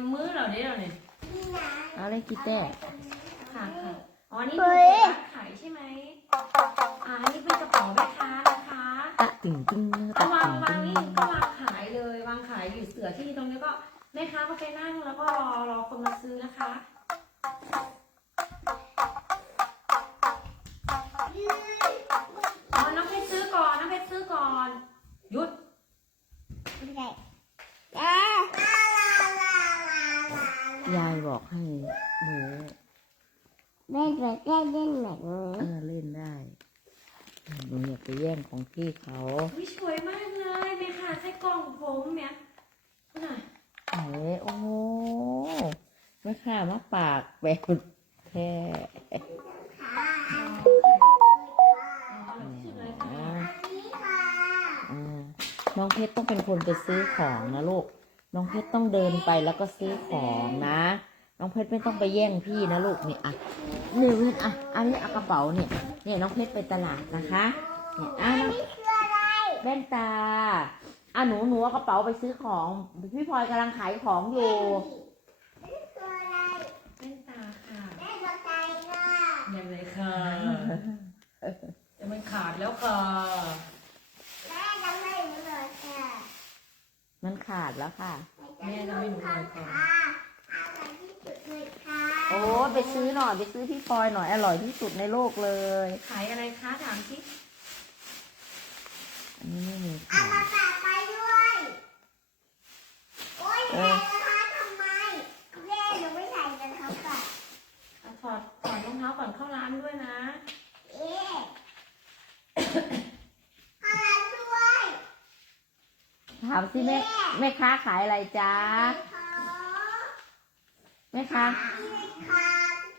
มมือเราเนี่ยเราเนี่ยเอาเลยกี่แต้ค่ะค่ะอ๋อนี่คือร้านขายใช่ไหมอ่าอันนี้เป็นกระเป๋าแม่ค้านะคะตะติ่งติ้งตะวางติ่งวางติ้งนี่ก็วางขายเลยวางขายอยู่เสือที่ตรงนี้ก็แม่ค้าก็ไปนั่งแล้วก็รอรอคนมาซื้อนะคะ ยายบอกให้หนูแม่จะได้เล่นแบบนี้เออเล่นได้หนูอย่าไปแย่งของพี่เขาวิสวยมากเลยแม่ค่ะใส่กล่องผมเนี่ยน่ะไหนโอ้โหไม่ค่ะมาปากแบบแค่อร่อยที่สุดเลยค่ะอ่าอันนี้ค่ะอ่าน้องเพชรต้องเป็นคนไปซื้อของนะลูก น้องเพชรต้องเดินไปแล้วก็ซื้อของนะ น้องเพชรไม่ต้องไปแย่งพี่นะลูกนี่อะนี่เพชรอะอันนี้เอากระเป๋าเนี่ยเนี่ยน้องเพชรไปตลาดนะคะเนี่ยอะน้องนี่คืออะไรแว่นตาอะหนูหนูเอากระเป๋าไปซื้อของพี่พลอยกำลังขายของอยู่นี่คืออะไรเป็นตาค่ะแม่จะใจค่ะยังไงค่ะ จะมันขาดแล้วค่ะ แม่จะไม่รู้เลยค่ะ มันขาดแล้วค่ะ แม่จะไม่รู้เลยค่ะอะไรที่สุดเลยค่ะโอ้ไปซื้อหน่อยไปซื้อพี่พลอยหน่อยอร่อยที่สุดในโลกเลย ขายอะไรคะถามสิอันนี้ไม่มีเอาขายมาแปะไปด้วยโอ๊ยแม่จะทำทำไมแม่หนูไม่ใส่กันครับก่ะอะถอดถอดรองเท้าก่อนเข้าร้านด้วยนะ เอ๊ะขอรับด้วย ถามสิแม่แม่ค้าขายอะไรจ๊ะขอแม่ค้านี่ค่ะ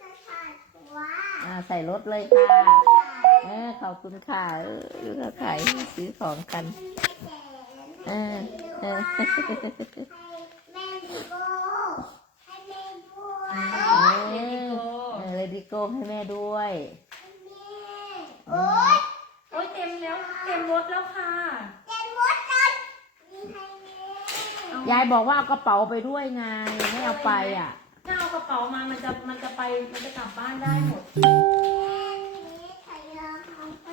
จะใส่ตัวอ่าใส่รถเลยค่ะเออขอบคุณค่ะเออดูเขาขายซื้อของกันเออเออให้แม่ดิโก้ให้แม่ด้วยเลดี้โกเออเลยดิโก้ให้แม่ด้วยให้แม่โอ๊ยโอ้ยเต็มแล้ว เต็มรถแล้วค่ะ เจ็บหมดเลยนี่ให้แม่ ยายบอกว่าเอากระเป๋าไปด้วยไงไม่เอาไปอะ ถ้าเอากระเป๋ามามันจะมันจะไปมันจะกลับบ้านได้หมด แม่นี่ใครเอาของไป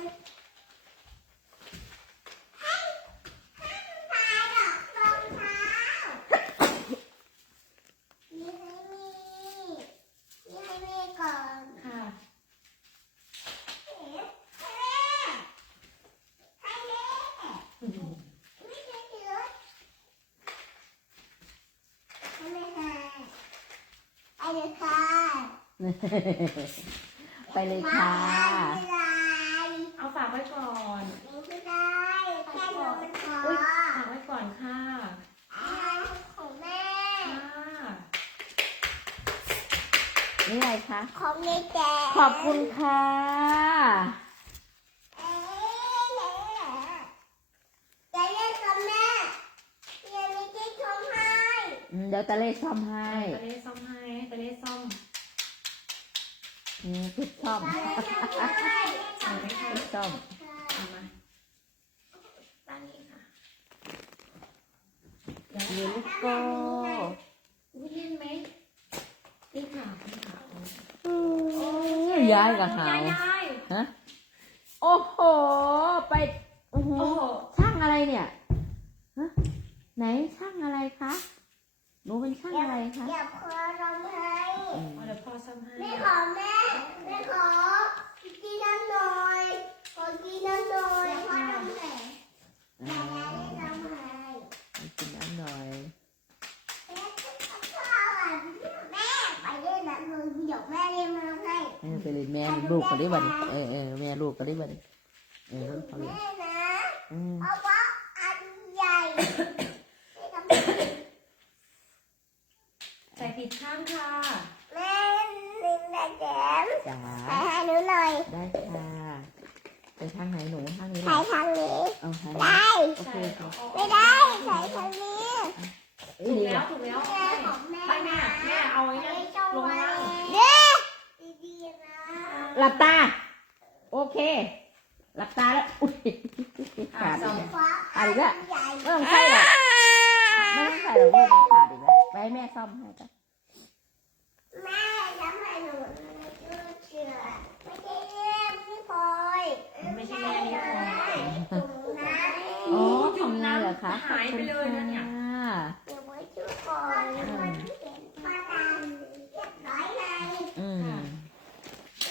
ให้ให้ตายดอกรองเท้านี่ให้แม่นี่ให้แม่ก่อน ค่ะ ให้แม่ให้แม่ไม่ใช่เยอะให้แม่ค่ะไปเลยค่ะ ไปเลยค่ะไม่ได้เอาฝากไว้ก่อนไม่ได้แค่หนูขออุ้ยฝากไว้ก่อนค่ะอะไรของแม่ค่ะนี่อะไรคะ ของในแจขอบคุณค่ะเอ๊ะไหนอะจะเล่นกับแม่เดี๋ยวนี้จะชมให้อืมเดี๋ยวตะเล่ซ่อมให้ตะเล่ซ่อมให้ตะเล่ซ่อม อืมชุดซ่อมจะเล่นกับแม่เห็นไหมคะชุดซ่อมเอามาด้านนี้ค่ะเดี๋ยวลูกโก้อุ้ยเล่นไหมนี่ค่ะนี่ค่ะย้ายกับหายยายฮะโอ้โห ไปโอ้โหโอ้โหช่างอะไรเนี่ยฮะไหนช่างอะไรคะหนูเป็นช่างอะไรคะเดี๋ยวขอรำให้อืม เอาเดี๋ยวพ่อซ่อมให้แม่ขอแม่แม่ขอกินน้ำหน่อยขอกินน้ำหน่อยพ่อทำให้แม่ได้ทำให้ให้กินน้ำหน่อยแม่ไปเล่นแบบมึงเดี๋ยวแม่เล่นมาให้เออไปเลยแม่ลูกก็ได้บัดนี้เออเออแม่ลูกก็ได้บัดนี้เออลูกเขาเลยแม่นะอืมเพราะว่าอันใหญ่ใส่ผิดข้างค่ะแม่ลิน แต่แจมจ๋าถ่ายให้หนูหน่อยได้ค่ะไปทางไหนหนูทางนี้เหรถ่าอยทางนี้ เอาทางได้ โอเคใส่ค่ะไม่ได้ถ่ายทางนี้เอ้ยถูกดีแล้อะวถูกแล้วแม่ของแม่ไปแม่แม่เอาไอ้นั่นลงล่างเด้ดีๆนะหลับตา โอเค หลับตาแล้วอุ้ยอะขาดซ่อีอมกแล้วฟ้าอะไรอีกอะใหญ่ไม่ต้องใส่หรอกไม่ต้องใส่หรอกลูกมันขาดอีกแล้วไปให้แม่ซ่อมให้จ้ะ แม่ทำให้หนูดูเชื่อไม่ใช่แม่พี่พลอย ไม่ใช่แม่นี่พล อยถุงนะอ๋อจุ่มทำงานเหรอคะน้ำหายไปเลยนะเนี่ย ขอบคุณค่ะ เดี๋ยวไว้ชื่อพลอยมันเห็นป้าดาเรียบร้อยเลย อืม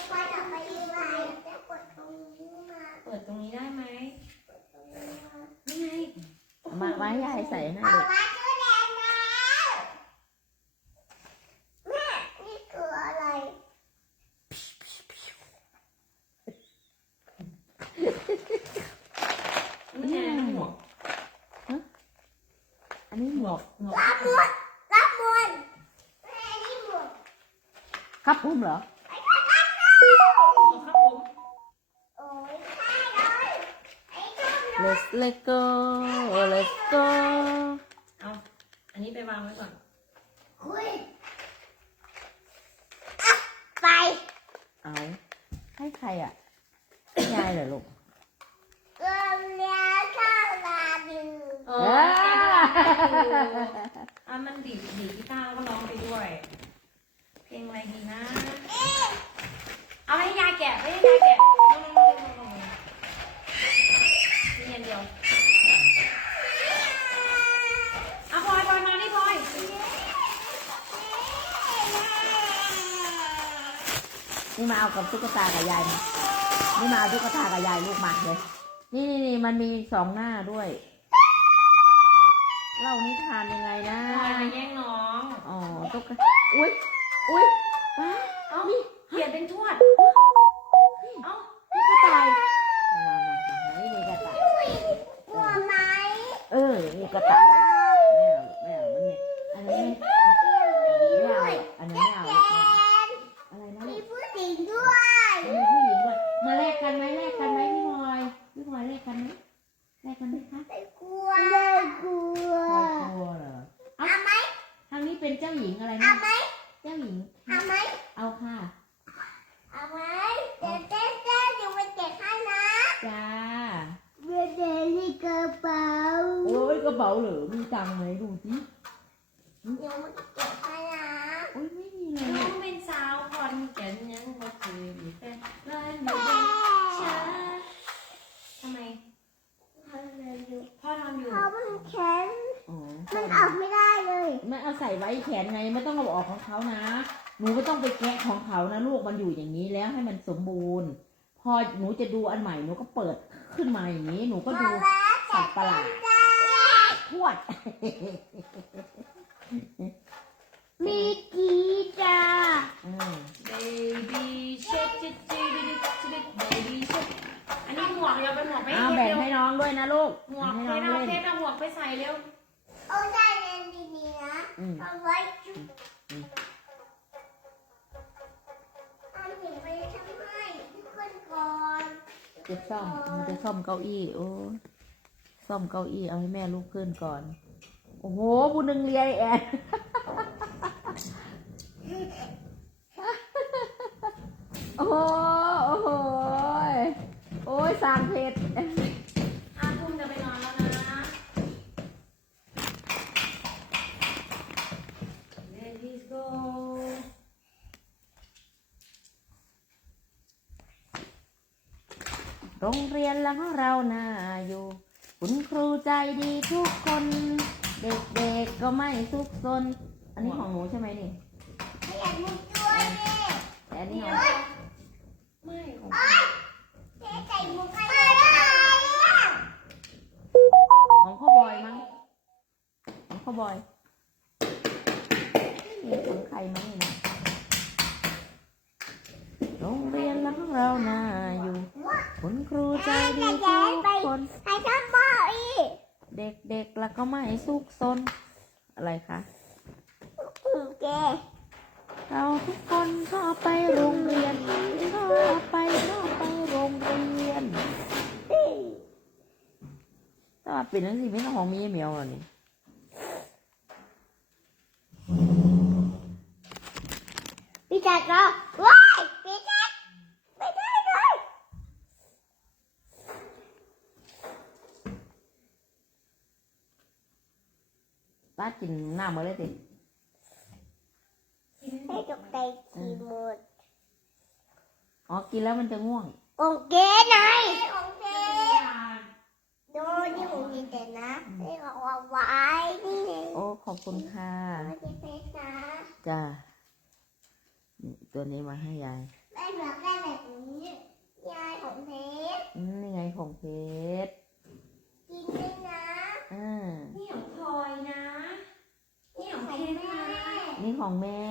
พ่อทำไปยังไงจะกดตรงนี้มา เปิดตรงนี้ได้ไหม ตรงนี้มา นี่ไง มาไว้ยายใส่ให้ ออก เด็ก มาชื่อแดงแล้วแม่นี่คืออะไร ไม่ใช่นะหมวก อันนี้หมวกหมวกรับมวลรับมวลแม่นี่หมวลครับผมเหรอไอ้ข้าข้าหมวกครับผมโอ้ยใช่เลยไอ้ข้าเลย let's let go let's go เอาอันนี้ไปวางไว้ก่อนคุยอะไปเอาให้ใครอะ ให้ยายเหรอลูก เกินแล้วข้าวลาดู เอ เอ อ ออะมันดีดดีดกีตาร์แล้วก็ร้องไปด้วย เพลงอะไรดีนะ เอาให้ยายแกะให้ยายแกะนี่อันเดียวเอาพลอยพลอยมานี่พลอยนี่มาเอากับตุ๊กตากับยายมานี่มาเอาตุ๊กตากับยายลูกมาเลย นี่นี่นี่มันมีสองหน้าด้วย เล่านิทานยังไงนะพลอยมาแย่งน้อง อ๋อตุ๊กตาอุ้ยอุ้ยป้าเอ้าเขียนเป็นทวด เอ้านี่กระต่ายมามามานี่มีกระต่ายกลัวไหม เออมีกระต่าย เป็นเจ้าหญิงอะไรเอานะไหมเจ้าหญิง เอาไหมเอาค่ะ เอาไหมเดี๋ยวเต้นเต้นเดี๋ยวไปเก็บให้นะจ้าเดี๋ยวเดี๋ยวนี่กระเป๋า โอ้ยกระเป๋าเหรอมีตังค์ไหมดูสิ เดี๋ยวมาเก็บให้นะ โอ้ยไม่มีเลย น้องเป็นสาวคอนแก่นยังบ่เคยมีแฟนเลยอยู่ แม่ ในช้าทำไม ทำอะไรอยู่ พ่อนอนอยู่ เขามันแข็ง อ๋อ มันออกไม่ได้เลย ไม่เอาใส่ไว้แขนไงไม่ต้องเอาออกของเขานะ หนูไม่ต้องไปแกะของเขานะลูกมันอยู่อย่างนี้แล้วให้มันสมบูรณ์ พอหนูจะดูอันใหม่หนูก็เปิดขึ้นมาอย่างนี้ หนูก็ดูสัตว์ประหลาดทวด มีกีตาร์ baby shark จิ๊ดจิ๊ดจิ๊ดจิ๊ด baby shark อันนี้หมวกเราเป็นหมวกไม่เอาเทแบ่งวให้น้องด้วยนะลูกหมวกให้น้องเอาเล่น เพชรเอาหมวกไปใส่เร็ว เอาได้เล่นดี ๆนะอืมเอาไว้จุดเอาหนีไปทำไมทุกคนก่อนจะซ่อมมันจะซ่อมเก้าอี้ โอ้ยซ่อมเก้าอี้เอาให้แม่ลุกขึ้นก่อน โอ้โหบุญนึงเรียนแอน โอ้โหโอ้โหโอ้ยสามเพชร อาทุ่มจะไปนอนแล้วนะ Let's go โรงเรีย นแล้วเราน่าอยู่ คุณครูใจดีทุกคน เด็กๆก็ไม่ซุกซน อันนี้ของหนูใช่ไหมนี่ไม่อยากมุดด้วยดิแต่อันนี้เดี๋ขยอวงไม่ของเจ๊ใส่มุกอะไรอะของพ่อบอยมั้งของพ่อบอยนี่ของใครมั้งนี่นะโรงเรียนแล้วเราน่าอยู่ คุณครูใจดีทุกคนใครชอบบ้าอีกเด็กๆแล้วก็ไม่ซุกซนอะไรคะคือแกเราทุกคนก็ไปโรงเรียนก็ไปก็ไปโรงเรียนแต่ว่าเป็นนังสิไม่ต้องของมีเหมียวเหรอนี่ พี่จัดเหรอว้ายพี่จัดไม่ได้เลย ป้ากินหน้ามาเลยสิขีดหมดอ๋อ กินแล้วมันจะง่วงของเก๋ไหนของเก๋โดนที่ผมกินแต่นะนี่ของเอาไว้นี่ไงโอ้ ขอบคุณค่ะไม่ได้เพชรนะจ้านี่ตัวนี้มาให้ยายแม่แบบแม่แบบนี้ยายของเพชรอืมนี่ไงของเพชร นี่ของแม่